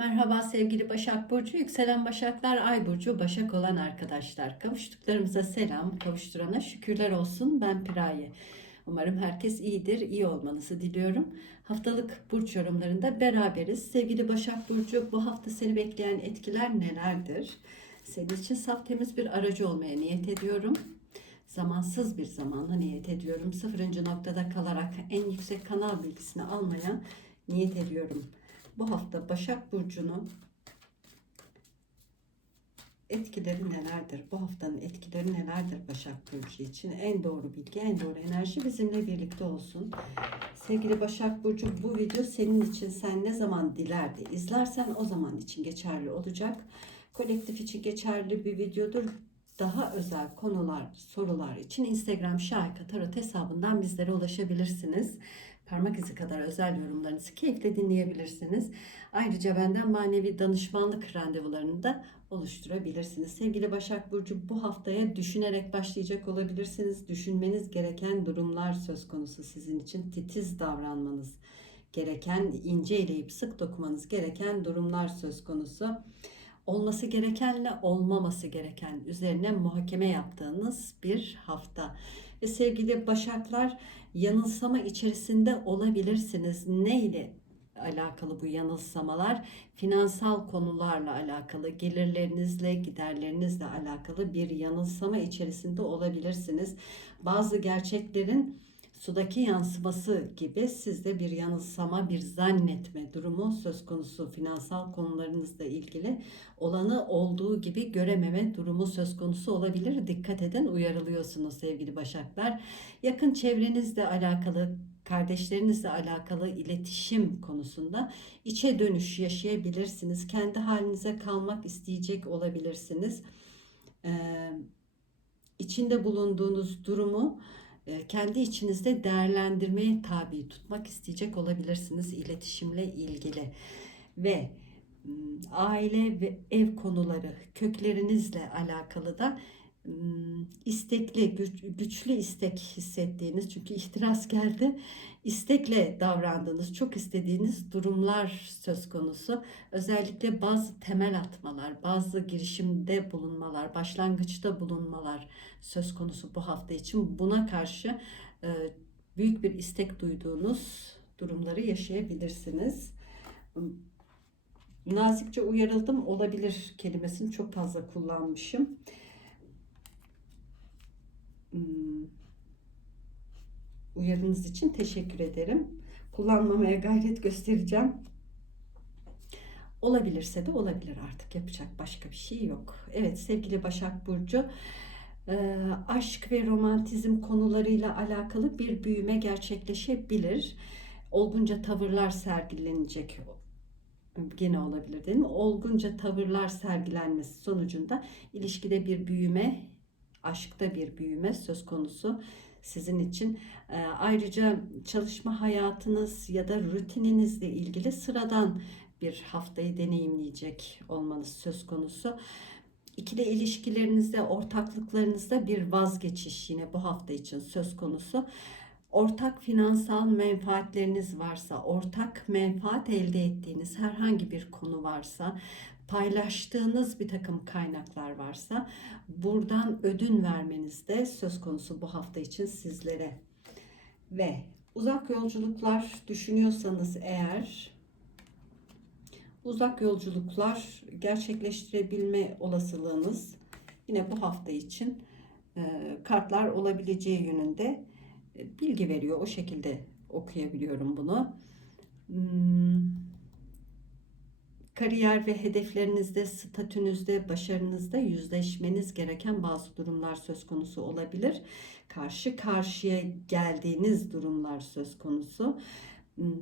Merhaba sevgili Başak Burcu, yükselen Başaklar, Ay Burcu, Başak olan arkadaşlar. Kavuştuklarımıza selam, kavuşturana şükürler olsun. Ben Piraye. Umarım herkes iyidir, iyi olmanızı diliyorum. Haftalık burç yorumlarında beraberiz. Sevgili Başak Burcu, bu hafta seni bekleyen etkiler nelerdir? Senin için saf temiz bir aracı olmaya niyet ediyorum. Zamansız bir zamanla niyet ediyorum. Sıfırıncı noktada kalarak en yüksek kanal bilgisini almaya niyet ediyorum. Bu hafta Başak Burcu'nun etkileri nelerdir? Bu haftanın etkileri nelerdir Başak Burcu için? En doğru bilgi, en doğru enerji bizimle birlikte olsun. Sevgili Başak Burcu bu video senin için sen ne zaman dilerde izlersen o zaman için geçerli olacak. Kolektif için geçerli bir videodur. Daha özel konular, sorular için Instagram Şahika Tarot hesabından bizlere ulaşabilirsiniz parmak izi kadar özel yorumlarınızı keyifle dinleyebilirsiniz. Ayrıca benden manevi danışmanlık randevularını da oluşturabilirsiniz. Sevgili Başak Burcu bu haftaya düşünerek başlayacak olabilirsiniz. Düşünmeniz gereken durumlar söz konusu sizin için titiz davranmanız gereken, ince eleyip sık dokumanız gereken durumlar söz konusu. Olması gerekenle olmaması gereken üzerine muhakeme yaptığınız bir hafta. Ve sevgili Başaklar yanılsama içerisinde olabilirsiniz. Ne ile alakalı bu yanılsamalar? Finansal konularla alakalı, gelirlerinizle, giderlerinizle alakalı bir yanılsama içerisinde olabilirsiniz. Bazı gerçeklerin sudaki yansıması gibi sizde bir yanılsama, bir zannetme durumu söz konusu finansal konularınızla ilgili olanı olduğu gibi görememe durumu söz konusu olabilir. Dikkat edin uyarılıyorsunuz sevgili Başaklar. Yakın çevrenizle alakalı kardeşlerinizle alakalı iletişim konusunda içe dönüş yaşayabilirsiniz. Kendi halinize kalmak isteyecek olabilirsiniz. Ee, içinde bulunduğunuz durumu kendi içinizde değerlendirmeye tabi tutmak isteyecek olabilirsiniz iletişimle ilgili. Ve aile ve ev konuları köklerinizle alakalı da istekli, güç, güçlü istek hissettiğiniz çünkü ihtiras geldi. istekle davrandığınız, çok istediğiniz durumlar söz konusu. Özellikle bazı temel atmalar, bazı girişimde bulunmalar, başlangıçta bulunmalar söz konusu bu hafta için. Buna karşı büyük bir istek duyduğunuz durumları yaşayabilirsiniz. Nazikçe uyarıldım olabilir kelimesini çok fazla kullanmışım. Hmm. uyarınız için teşekkür ederim. Kullanmamaya gayret göstereceğim. Olabilirse de olabilir artık. Yapacak başka bir şey yok. Evet sevgili Başak Burcu e, aşk ve romantizm konularıyla alakalı bir büyüme gerçekleşebilir. Olgunca tavırlar sergilenecek gene olabilir değil mi? Olgunca tavırlar sergilenmesi sonucunda ilişkide bir büyüme aşkta bir büyüme söz konusu sizin için. E, ayrıca çalışma hayatınız ya da rutininizle ilgili sıradan bir haftayı deneyimleyecek olmanız söz konusu. İkili ilişkilerinizde, ortaklıklarınızda bir vazgeçiş yine bu hafta için söz konusu. Ortak finansal menfaatleriniz varsa, ortak menfaat elde ettiğiniz herhangi bir konu varsa, paylaştığınız bir takım kaynaklar varsa buradan ödün vermeniz de söz konusu bu hafta için sizlere. Ve uzak yolculuklar düşünüyorsanız eğer uzak yolculuklar gerçekleştirebilme olasılığınız yine bu hafta için e, kartlar olabileceği yönünde e, bilgi veriyor. O şekilde okuyabiliyorum bunu. Hmm kariyer ve hedeflerinizde, statünüzde, başarınızda yüzleşmeniz gereken bazı durumlar söz konusu olabilir. Karşı karşıya geldiğiniz durumlar söz konusu. Hmm,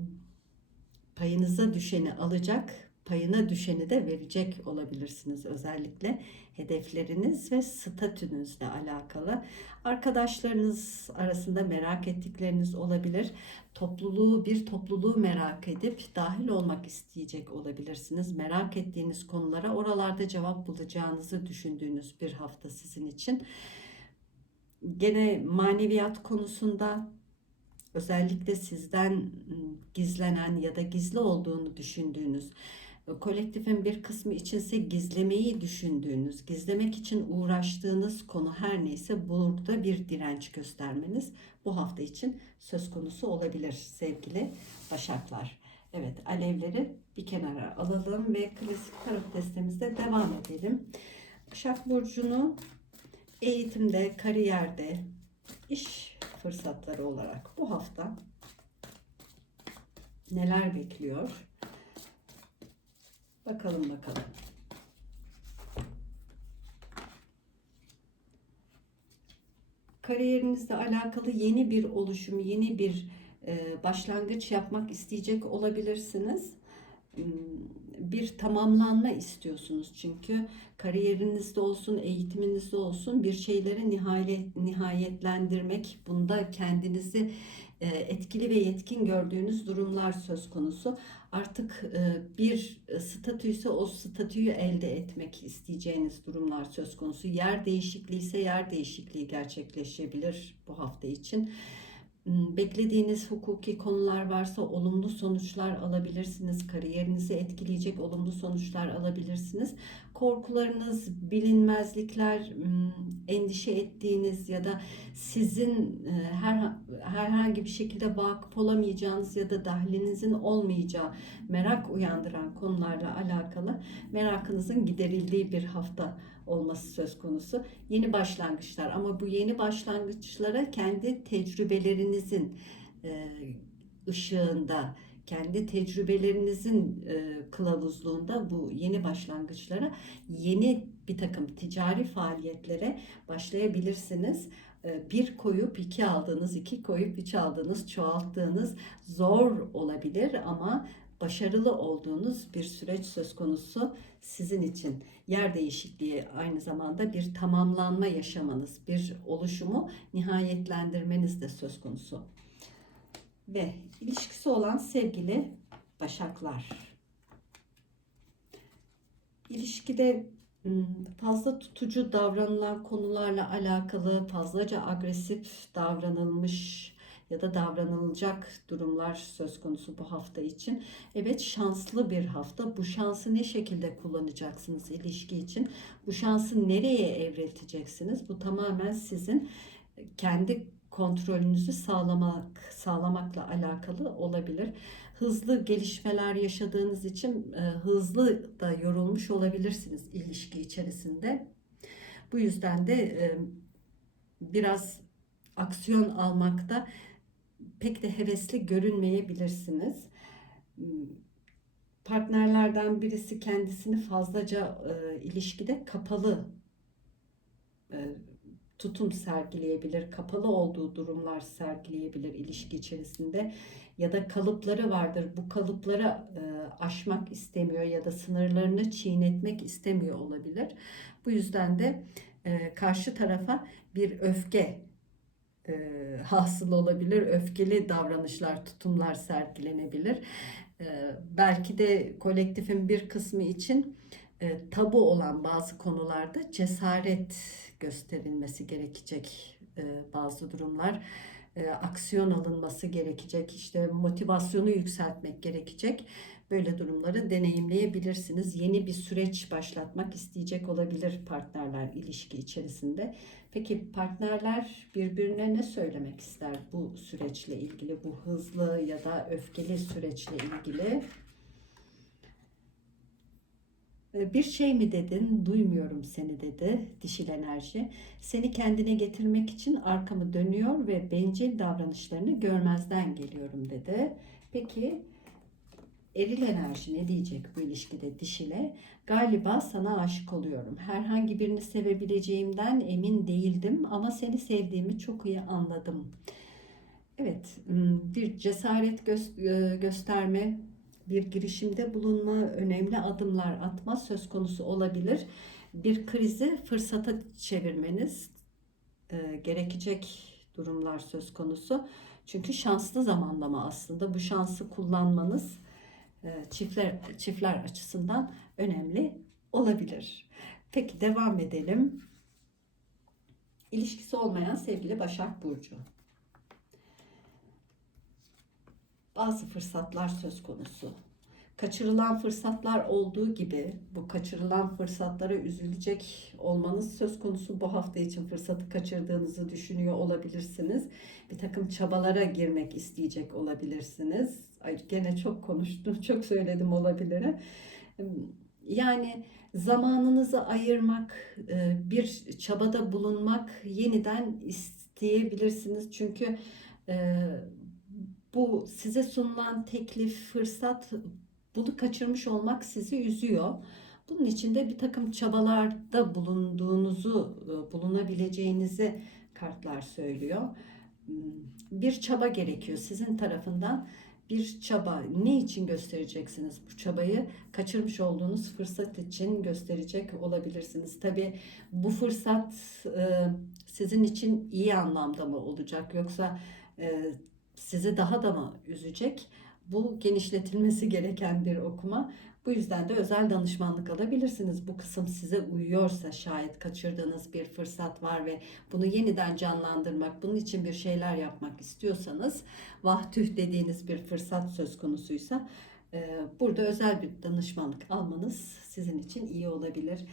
payınıza düşeni alacak, payına düşeni de verecek olabilirsiniz özellikle hedefleriniz ve statünüzle alakalı. Arkadaşlarınız arasında merak ettikleriniz olabilir. Topluluğu, bir topluluğu merak edip dahil olmak isteyecek olabilirsiniz. Merak ettiğiniz konulara oralarda cevap bulacağınızı düşündüğünüz bir hafta sizin için. Gene maneviyat konusunda özellikle sizden gizlenen ya da gizli olduğunu düşündüğünüz kolektifin bir kısmı içinse gizlemeyi düşündüğünüz, gizlemek için uğraştığınız konu her neyse burada bir direnç göstermeniz bu hafta için söz konusu olabilir sevgili Başaklar. Evet alevleri bir kenara alalım ve klasik tarot testimizde devam edelim. Başak Burcu'nu eğitimde, kariyerde, iş fırsatları olarak bu hafta neler bekliyor? Bakalım bakalım. Kariyerinizle alakalı yeni bir oluşum, yeni bir e, başlangıç yapmak isteyecek olabilirsiniz. Bir tamamlanma istiyorsunuz çünkü kariyerinizde olsun, eğitiminizde olsun bir şeyleri nihayet, nihayetlendirmek, bunda kendinizi e, etkili ve yetkin gördüğünüz durumlar söz konusu. Artık e, bir statüyse o statüyü elde etmek isteyeceğiniz durumlar söz konusu. Yer değişikliği ise yer değişikliği gerçekleşebilir bu hafta için. Hmm, Beklediğiniz hukuki konular varsa olumlu sonuçlar alabilirsiniz. Kariyerinizi etkileyecek olumlu sonuçlar alabilirsiniz. Korkularınız, bilinmezlikler, hmm, endişe ettiğiniz ya da sizin e, her herhangi bir şekilde vakıf olamayacağınız ya da dahlinizin olmayacağı merak uyandıran konularla alakalı merakınızın giderildiği bir hafta olması söz konusu. Yeni başlangıçlar ama bu yeni başlangıçlara kendi tecrübelerinizin e, ışığında, kendi tecrübelerinizin e, kılavuzluğunda bu yeni başlangıçlara, yeni bir takım ticari faaliyetlere başlayabilirsiniz. E, Bir koyup iki aldığınız, iki koyup üç aldığınız, çoğalttığınız zor olabilir ama başarılı olduğunuz bir süreç söz konusu sizin için. Yer değişikliği aynı zamanda bir tamamlanma yaşamanız, bir oluşumu nihayetlendirmeniz de söz konusu. Ve ilişkisi olan sevgili Başaklar. İlişkide fazla tutucu davranılan konularla alakalı fazlaca agresif davranılmış ya da davranılacak durumlar söz konusu bu hafta için. Evet şanslı bir hafta. Bu şansı ne şekilde kullanacaksınız ilişki için? Bu şansı nereye evrilteceksiniz? Bu tamamen sizin kendi kontrolünüzü sağlamak sağlamakla alakalı olabilir. Hızlı gelişmeler yaşadığınız için e, hızlı da yorulmuş olabilirsiniz ilişki içerisinde. Bu yüzden de e, biraz aksiyon almakta pek de hevesli görünmeyebilirsiniz. Partnerlerden birisi kendisini fazlaca e, ilişkide kapalı e, tutum sergileyebilir, kapalı olduğu durumlar sergileyebilir ilişki içerisinde ya da kalıpları vardır. Bu kalıpları e, aşmak istemiyor ya da sınırlarını çiğnetmek istemiyor olabilir. Bu yüzden de e, karşı tarafa bir öfke e, hasıl olabilir. Öfkeli davranışlar, tutumlar sergilenebilir. E, belki de kolektifin bir kısmı için e, tabu olan bazı konularda cesaret gösterilmesi gerekecek e, bazı durumlar. E, aksiyon alınması gerekecek, işte motivasyonu yükseltmek gerekecek. Böyle durumları deneyimleyebilirsiniz. Yeni bir süreç başlatmak isteyecek olabilir partnerler ilişki içerisinde. Peki partnerler birbirine ne söylemek ister bu süreçle ilgili, bu hızlı ya da öfkeli süreçle ilgili? Ee, Bir şey mi dedin, duymuyorum seni dedi dişil enerji. Seni kendine getirmek için arkamı dönüyor ve bencil davranışlarını görmezden geliyorum dedi. Peki eril enerji ne diyecek bu ilişkide dişile? Galiba sana aşık oluyorum. Herhangi birini sevebileceğimden emin değildim ama seni sevdiğimi çok iyi anladım. Evet, bir cesaret gö- gösterme, bir girişimde bulunma, önemli adımlar atma söz konusu olabilir. Bir krizi fırsata çevirmeniz e, gerekecek durumlar söz konusu. Çünkü şanslı zamanlama aslında. Bu şansı kullanmanız e, çiftler çiftler açısından önemli olabilir. Peki devam edelim. İlişkisi olmayan sevgili Başak Burcu. Bazı fırsatlar söz konusu. Kaçırılan fırsatlar olduğu gibi bu kaçırılan fırsatlara üzülecek olmanız söz konusu bu hafta için fırsatı kaçırdığınızı düşünüyor olabilirsiniz. Bir takım çabalara girmek isteyecek olabilirsiniz. Ay, gene çok konuştum, çok söyledim olabilir. Yani zamanınızı ayırmak, e, bir çabada bulunmak yeniden isteyebilirsiniz. Çünkü e, bu size sunulan teklif, fırsat bunu kaçırmış olmak sizi üzüyor. Bunun için de bir takım çabalarda bulunduğunuzu, e, bulunabileceğinizi kartlar söylüyor. Hmm, Bir çaba gerekiyor sizin tarafından bir çaba. Ne için göstereceksiniz bu çabayı? Kaçırmış olduğunuz fırsat için gösterecek olabilirsiniz. Tabii bu fırsat e, sizin için iyi anlamda mı olacak yoksa e, sizi daha da mı üzecek? Bu genişletilmesi gereken bir okuma. Bu yüzden de özel danışmanlık alabilirsiniz. Bu kısım size uyuyorsa şayet kaçırdığınız bir fırsat var ve bunu yeniden canlandırmak, bunun için bir şeyler yapmak istiyorsanız, vah tüh dediğiniz bir fırsat söz konusuysa e, burada özel bir danışmanlık almanız sizin için iyi olabilir.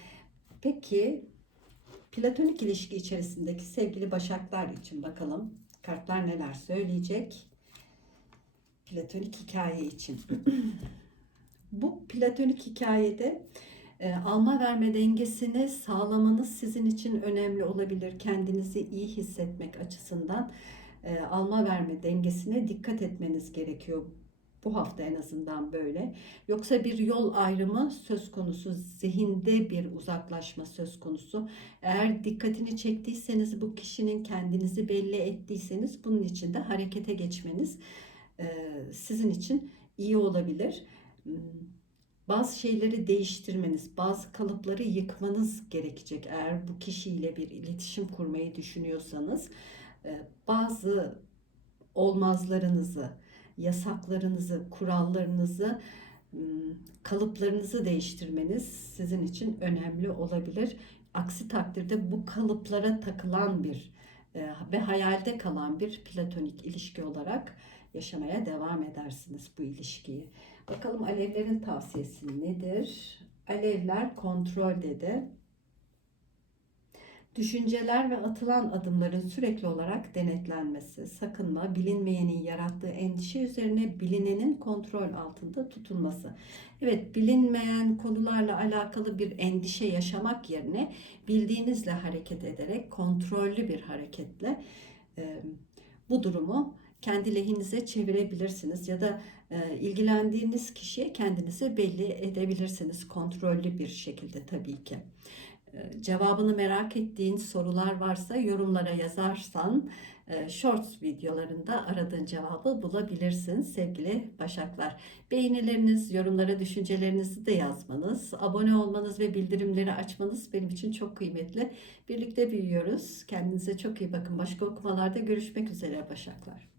Peki platonik ilişki içerisindeki sevgili başaklar için bakalım kartlar neler söyleyecek? Platonik hikaye için. Bu platonik hikayede e, alma verme dengesini sağlamanız sizin için önemli olabilir. Kendinizi iyi hissetmek açısından e, alma verme dengesine dikkat etmeniz gerekiyor. Bu hafta en azından böyle. Yoksa bir yol ayrımı söz konusu, zihinde bir uzaklaşma söz konusu. Eğer dikkatini çektiyseniz bu kişinin kendinizi belli ettiyseniz bunun için de harekete geçmeniz sizin için iyi olabilir. Hmm, Bazı şeyleri değiştirmeniz, bazı kalıpları yıkmanız gerekecek eğer bu kişiyle bir iletişim kurmayı düşünüyorsanız. e, Bazı olmazlarınızı, yasaklarınızı, kurallarınızı, hmm, kalıplarınızı değiştirmeniz sizin için önemli olabilir. Aksi takdirde bu kalıplara takılan bir e, ve hayalde kalan bir platonik ilişki olarak yaşamaya devam edersiniz bu ilişkiyi. Bakalım alevlerin tavsiyesi nedir? Alevler kontrol dedi. Düşünceler ve atılan adımların sürekli olarak denetlenmesi, sakınma, bilinmeyenin yarattığı endişe üzerine bilinenin kontrol altında tutulması. Evet, bilinmeyen konularla alakalı bir endişe yaşamak yerine bildiğinizle hareket ederek, kontrollü bir hareketle e, bu durumu kendi lehinize çevirebilirsiniz ya da e, ilgilendiğiniz kişiye kendinizi belli edebilirsiniz kontrollü bir şekilde tabii ki. E, cevabını merak ettiğin sorular varsa yorumlara yazarsan e, shorts videolarında aradığın cevabı bulabilirsin sevgili başaklar. Beğenileriniz, yorumlara düşüncelerinizi de yazmanız, abone olmanız ve bildirimleri açmanız benim için çok kıymetli. Birlikte büyüyoruz. Kendinize çok iyi bakın. Başka okumalarda görüşmek üzere başaklar.